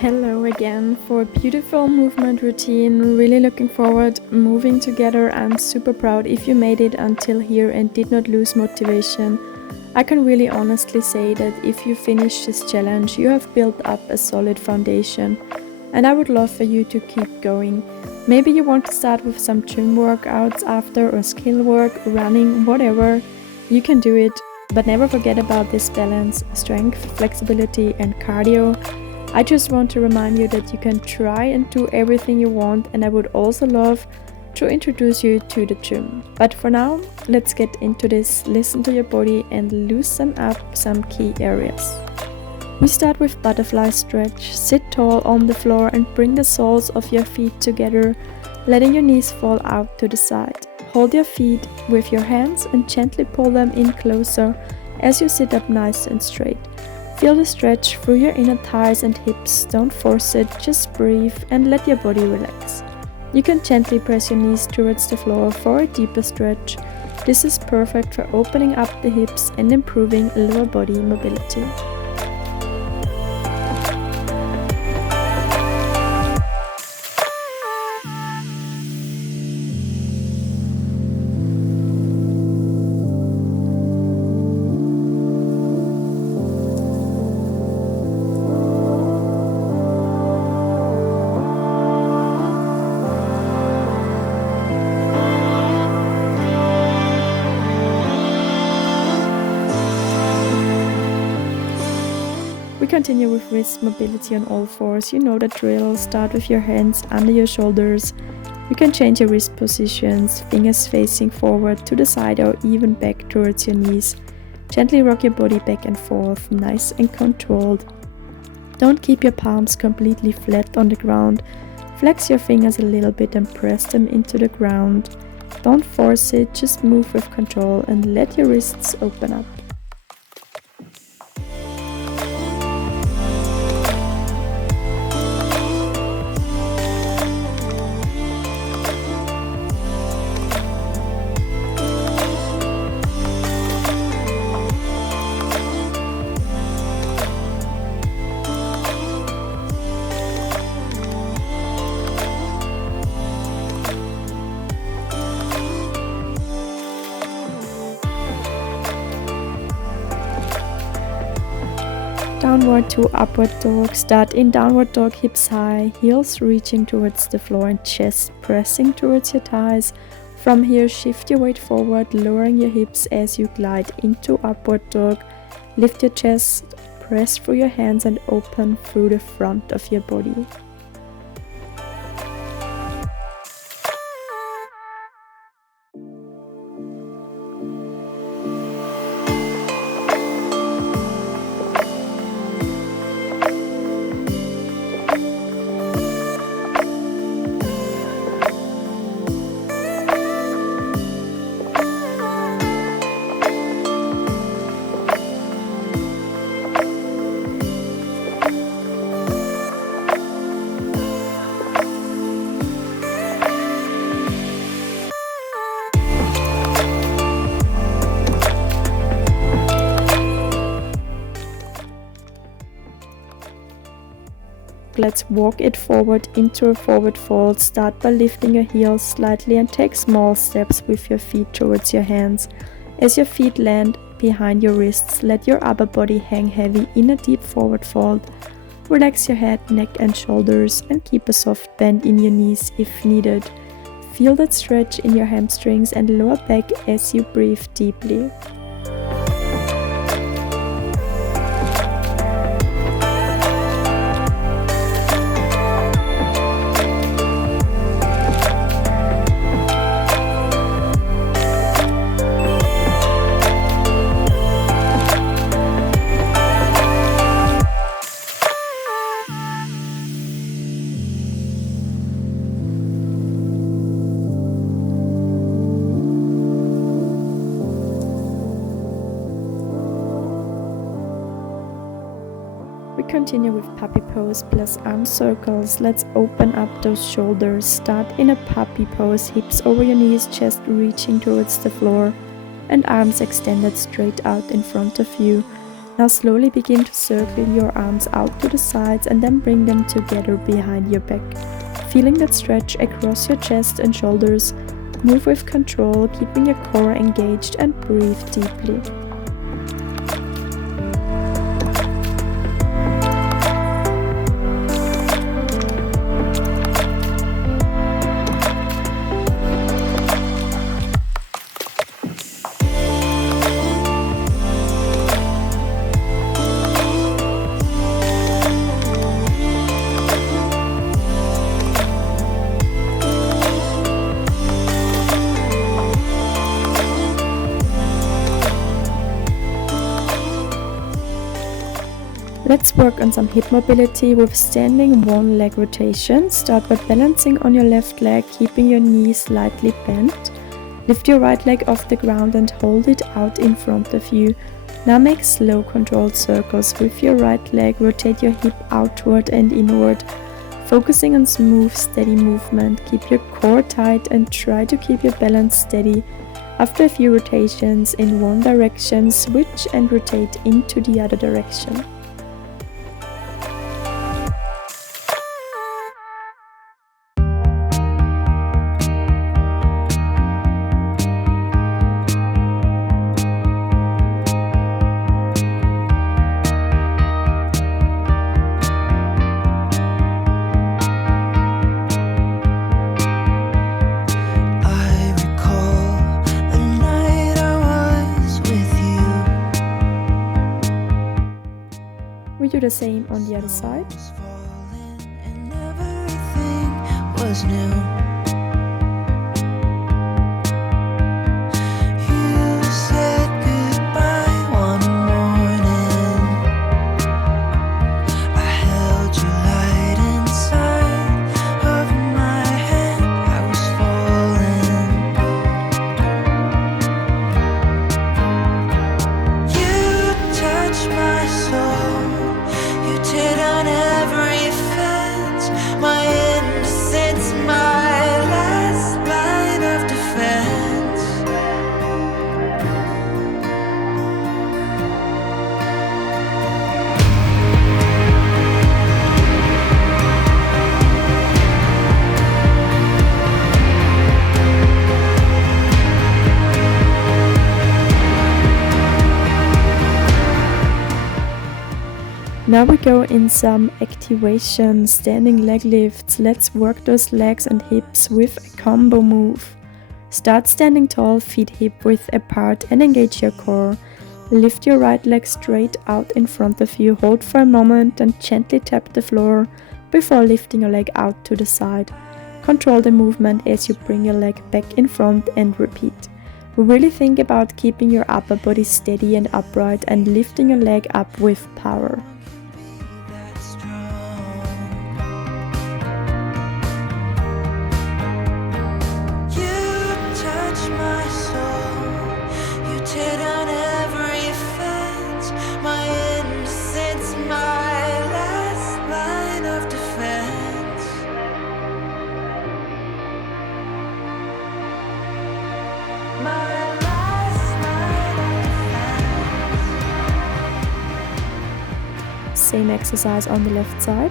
Hello again for a beautiful movement routine. Really looking forward moving together. I'm super proud if you made it until here and did not lose motivation. I can really honestly say that if you finish this challenge, you have built up a solid foundation, and I would love for you to keep going. Maybe you want to start with some gym workouts after, or skill work, running, whatever. You can do it, but never forget about this balance: strength, flexibility and cardio. I just want to remind you that you can try and do everything you want, and I would also love to introduce you to the gym. But for now, let's get into this. Listen to your body and loosen up some key areas. We start with butterfly stretch. Sit tall on the floor and bring the soles of your feet together, letting your knees fall out to the side. Hold your feet with your hands and gently pull them in closer as you sit up nice and straight. Feel the stretch through your inner thighs and hips. Don't force it, just breathe and let your body relax. You can gently press your knees towards the floor for a deeper stretch. This is perfect for opening up the hips and improving lower body mobility. We continue with wrist mobility on all fours. You know the drill. Start with your hands under your shoulders. You can change your wrist positions, fingers facing forward to the side or even back towards your knees. Gently rock your body back and forth, nice and controlled. Don't keep your palms completely flat on the ground. Flex your fingers a little bit and press them into the ground. Don't force it, just move with control and let your wrists open up. Downward to upward dog. Start in downward dog, hips high, heels reaching towards the floor and chest pressing towards your thighs. From here, shift your weight forward, lowering your hips as you glide into upward dog. Lift your chest, press through your hands and open through the front of your body. Let's walk it forward into a forward fold. Start by lifting your heels slightly and take small steps with your feet towards your hands. As your feet land behind your wrists, let your upper body hang heavy in a deep forward fold. Relax your head, neck and shoulders and keep a soft bend in your knees if needed. Feel that stretch in your hamstrings and lower back as you breathe deeply. We continue with puppy pose plus arm circles. Let's open up those shoulders. Start in a puppy pose, hips over your knees, chest reaching towards the floor and arms extended straight out in front of you. Now slowly begin to circle your arms out to the sides and then bring them together behind your back. Feeling that stretch across your chest and shoulders. Move with control, keeping your core engaged, and breathe deeply. Let's work on some hip mobility with standing one leg rotation. Start by balancing on your left leg, keeping your knees slightly bent. Lift your right leg off the ground and hold it out in front of you. Now make slow controlled circles with your right leg. Rotate your hip outward and inward, focusing on smooth, steady movement. Keep your core tight and try to keep your balance steady. After a few rotations in one direction, switch and rotate into the other direction. We do the same on the other side. Now we go in some activation, standing leg lifts. Let's work those legs and hips with a combo move. Start standing tall, feet hip width apart and engage your core. Lift your right leg straight out in front of you, hold for a moment and gently tap the floor before lifting your leg out to the side. Control the movement as you bring your leg back in front and repeat. Really think about keeping your upper body steady and upright and lifting your leg up with power. Same exercise on the left side.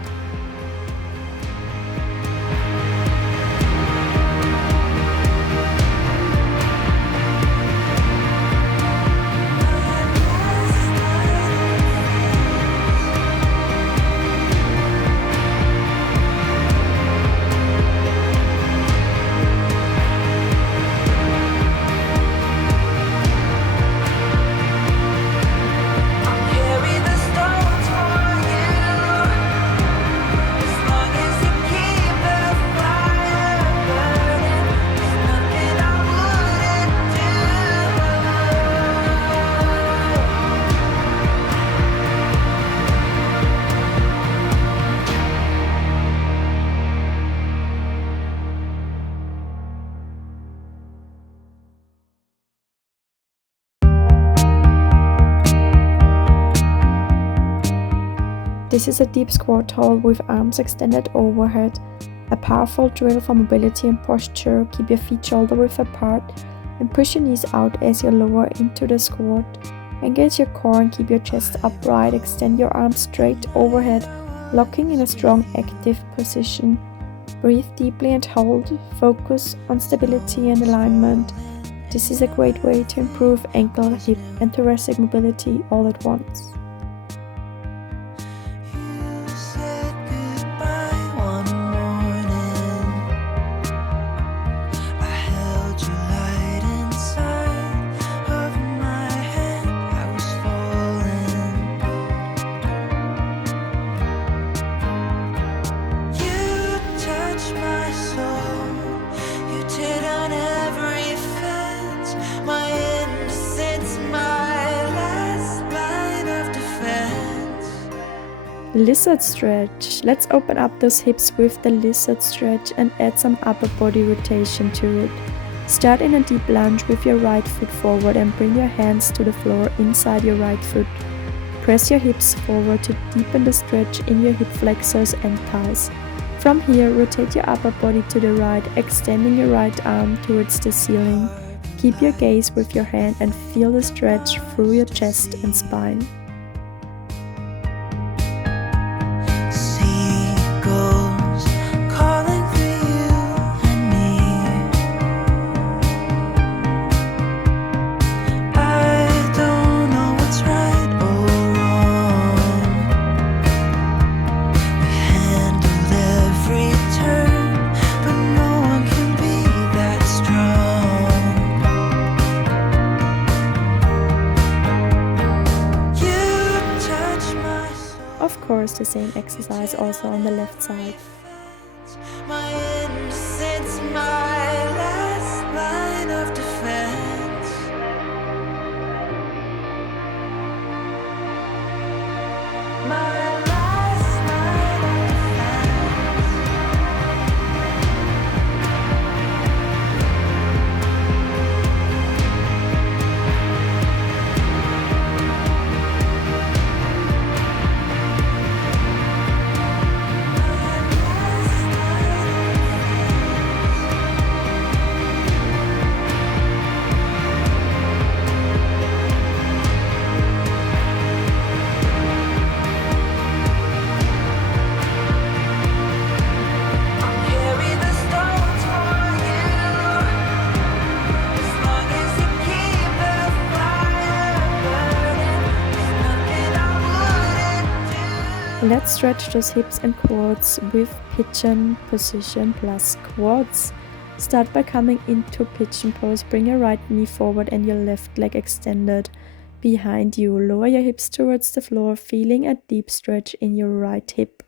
This is a deep squat hold with arms extended overhead, a powerful drill for mobility and posture. Keep your feet shoulder width apart and push your knees out as you lower into the squat. Engage your core and keep your chest upright. Extend your arms straight overhead, locking in a strong active position. Breathe deeply and hold. Focus on stability and alignment. This is a great way to improve ankle, hip, and thoracic mobility all at once. Lizard stretch. Let's open up those hips with the lizard stretch and add some upper body rotation to it. Start in a deep lunge with your right foot forward and bring your hands to the floor inside your right foot. Press your hips forward to deepen the stretch in your hip flexors and thighs. From here, rotate your upper body to the right, extending your right arm towards the ceiling. Keep your gaze with your hand and feel the stretch through your chest and spine. Of course, the same exercise also on the left side. My innocence, my last line of defense. My last line of Let's stretch those hips and quads with pigeon position plus quads. Start by coming into pigeon pose. Bring your right knee forward and your left leg extended behind you. Lower your hips towards the floor, feeling a deep stretch in your right hip.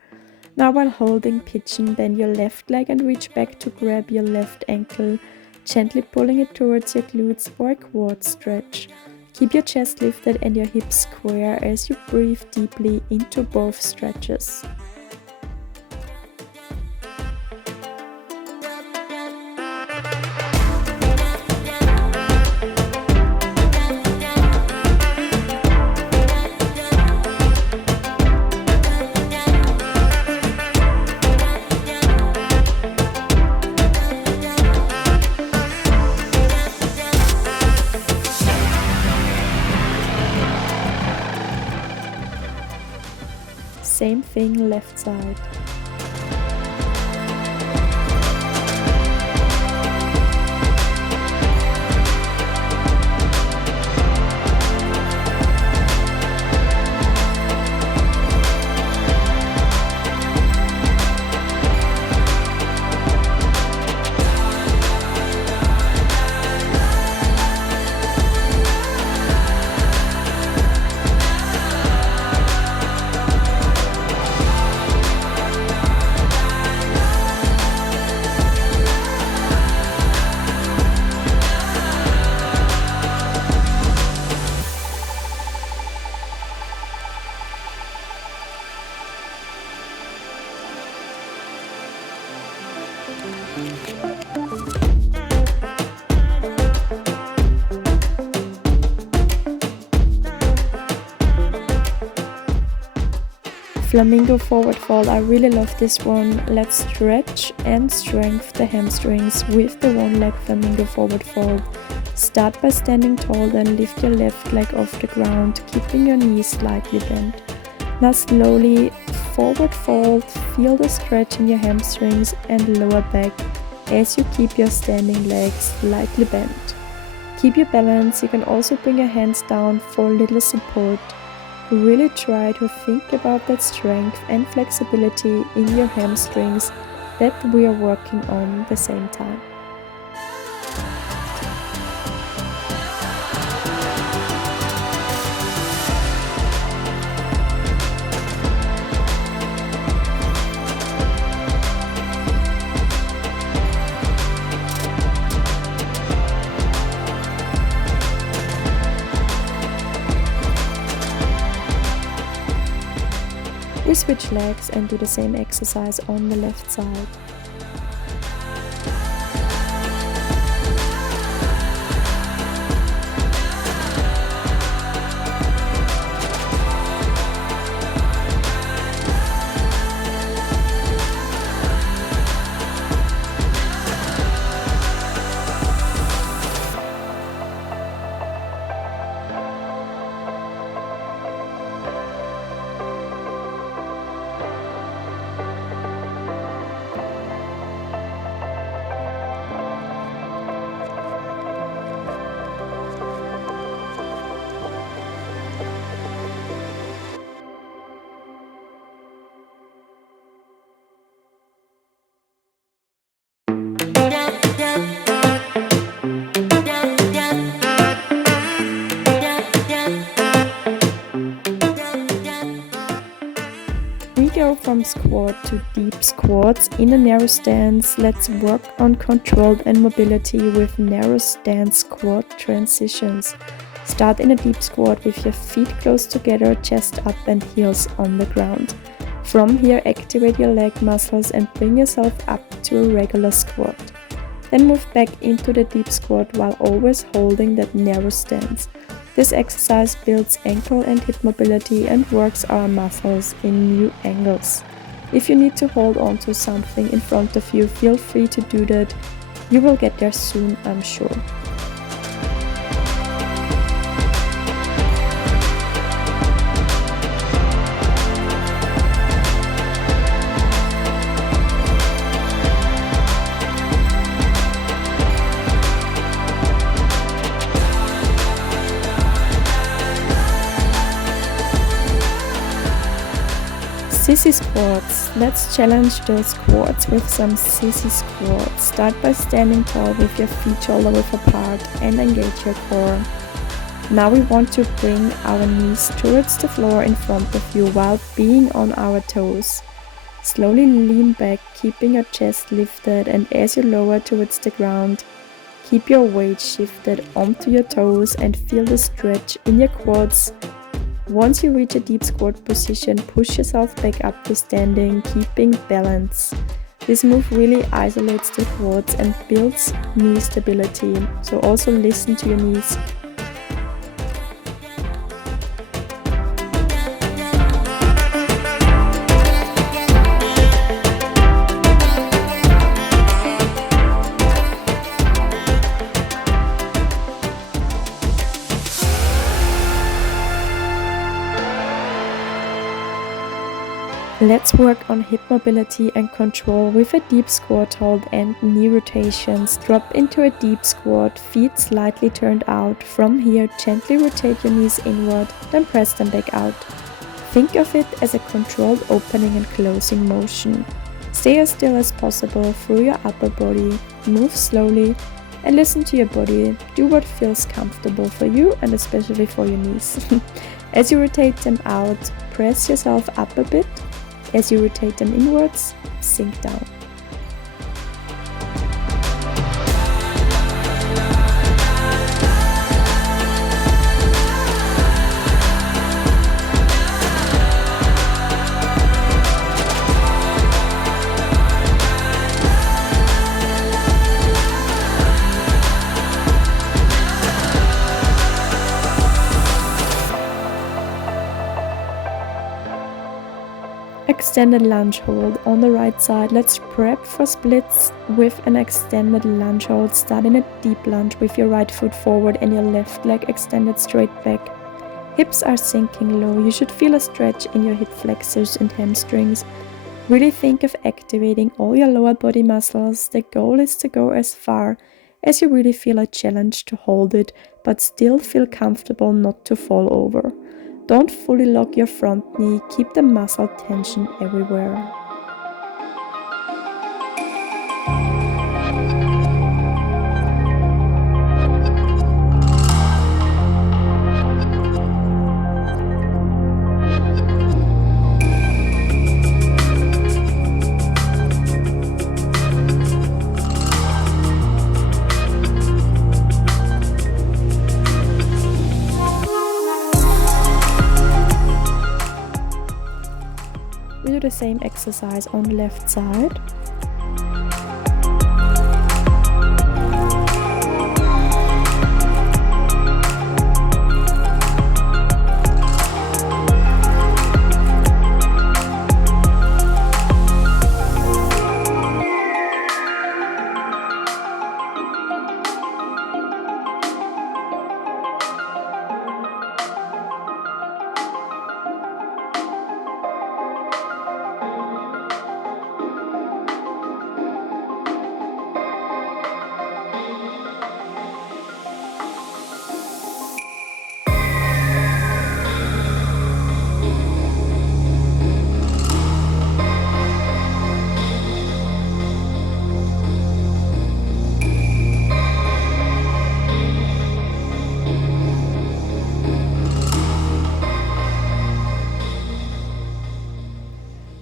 Now, while holding pigeon, bend your left leg and reach back to grab your left ankle, gently pulling it towards your glutes for a quad stretch. Keep your chest lifted and your hips square as you breathe deeply into both stretches. Same thing, left side. Flamingo forward fold. I really love this one. Let's stretch and strengthen the hamstrings with the one leg flamingo forward fold. Start by standing tall, then lift your left leg off the ground, keeping your knees slightly bent. Now slowly forward fold, feel the stretch in your hamstrings and lower back as you keep your standing legs slightly bent. Keep your balance. You can also bring your hands down for a little support. Really try to think about that strength and flexibility in your hamstrings that we are working on at the same time. We switch legs and do the same exercise on the left side. Go from squat to deep squats in a narrow stance. Let's work on control and mobility with narrow stance squat transitions. Start in a deep squat with your feet close together, chest up and heels on the ground. From here, activate your leg muscles and bring yourself up to a regular squat. Then move back into the deep squat while always holding that narrow stance. This exercise builds ankle and hip mobility and works our muscles in new angles. If you need to hold on to something in front of you, feel free to do that. You will get there soon, I'm sure. Sissy squats. Let's challenge those squats with some sissy squats. Start by standing tall with your feet shoulder width apart and engage your core. Now we want to bring our knees towards the floor in front of you while being on our toes. Slowly lean back, keeping your chest lifted, and as you lower towards the ground, keep your weight shifted onto your toes and feel the stretch in your quads. Once you reach a deep squat position, push yourself back up to standing, keeping balance. This move really isolates the quads and builds knee stability, so also listen to your knees. Let's work on hip mobility and control with a deep squat hold and knee rotations. Drop into a deep squat, feet slightly turned out. From here, gently rotate your knees inward, then press them back out. Think of it as a controlled opening and closing motion. Stay as still as possible through your upper body, move slowly, and listen to your body. Do what feels comfortable for you and especially for your knees. As you rotate them out, press yourself up a bit. As you rotate them inwards, sink down. Extended lunge hold on the right side. Let's prep for splits with an extended lunge hold. Start in a deep lunge with your right foot forward and your left leg extended straight back. Hips are sinking low. You should feel a stretch in your hip flexors and hamstrings. Really think of activating all your lower body muscles. The goal is to go as far as you really feel a challenge to hold it, but still feel comfortable not to fall over. Don't fully lock your front knee, keep the muscle tension everywhere. We do the same exercise on the left side.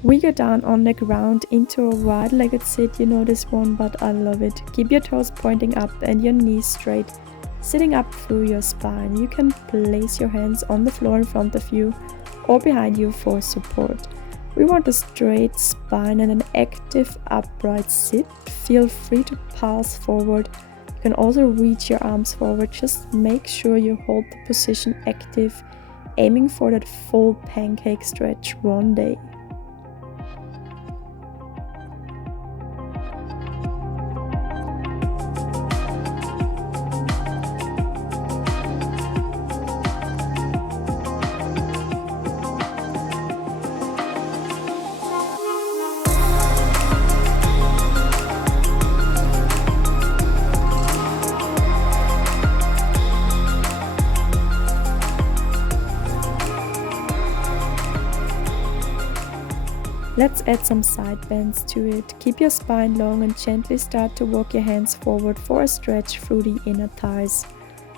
We go down on the ground into a wide-legged sit. You know this one, but I love it. Keep your toes pointing up and your knees straight, sitting up through your spine. You can place your hands on the floor in front of you or behind you for support. We want a straight spine and an active upright sit. Feel free to pass forward. You can also reach your arms forward. Just make sure you hold the position active, aiming for that full pancake stretch one day. Let's add some side bends to it. Keep your spine long and gently start to walk your hands forward for a stretch through the inner thighs.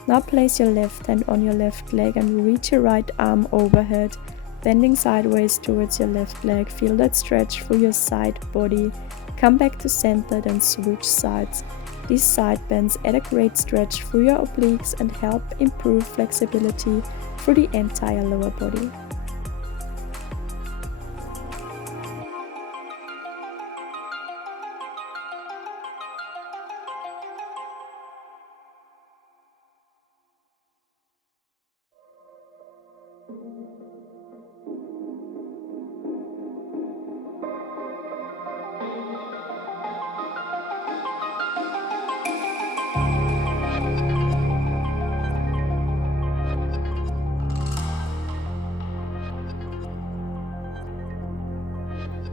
Now place your left hand on your left leg and reach your right arm overhead, bending sideways towards your left leg. Feel that stretch through your side body. Come back to center, then switch sides. These side bends add a great stretch through your obliques and help improve flexibility through the entire lower body.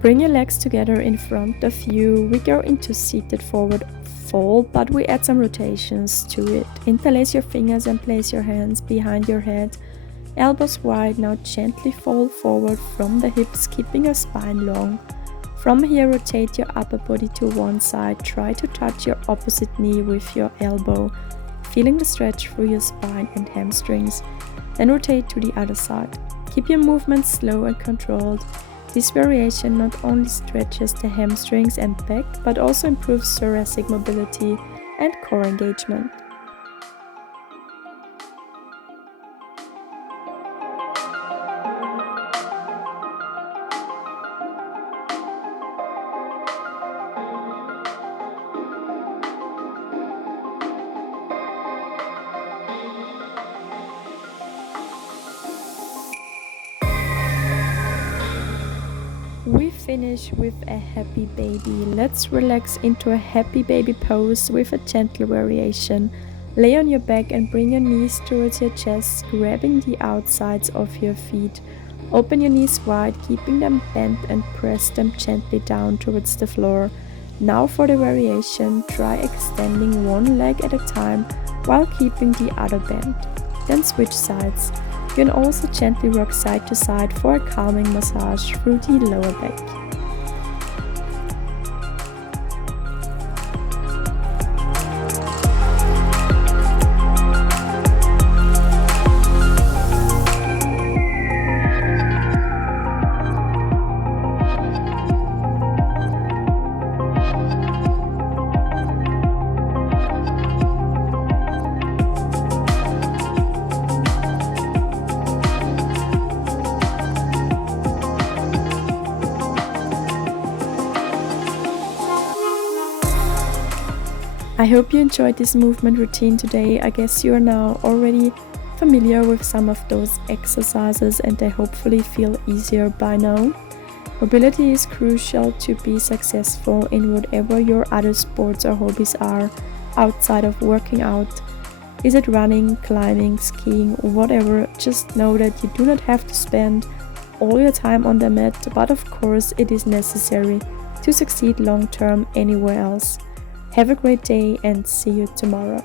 Bring your legs together in front of you. We go into seated forward fold, but we add some rotations to it. Interlace your fingers and place your hands behind your head. Elbows wide, now gently fold forward from the hips, keeping your spine long. From here, rotate your upper body to one side. Try to touch your opposite knee with your elbow, feeling the stretch through your spine and hamstrings. Then rotate to the other side. Keep your movements slow and controlled. This variation not only stretches the hamstrings and back, but also improves thoracic mobility and core engagement. We finish with a happy baby. Let's relax into a happy baby pose with a gentle variation. Lay on your back and bring your knees towards your chest, grabbing the outsides of your feet. Open your knees wide, keeping them bent, and press them gently down towards the floor. Now for the variation, try extending one leg at a time while keeping the other bent. Then switch sides. You can also gently rock side to side for a calming massage through the lower back. I hope you enjoyed this movement routine today. I guess you are now already familiar with some of those exercises and they hopefully feel easier by now. Mobility is crucial to be successful in whatever your other sports or hobbies are outside of working out. Is it running, climbing, skiing, whatever? Just know that you do not have to spend all your time on the mat, but of course it is necessary to succeed long term anywhere else. Have a great day and see you tomorrow.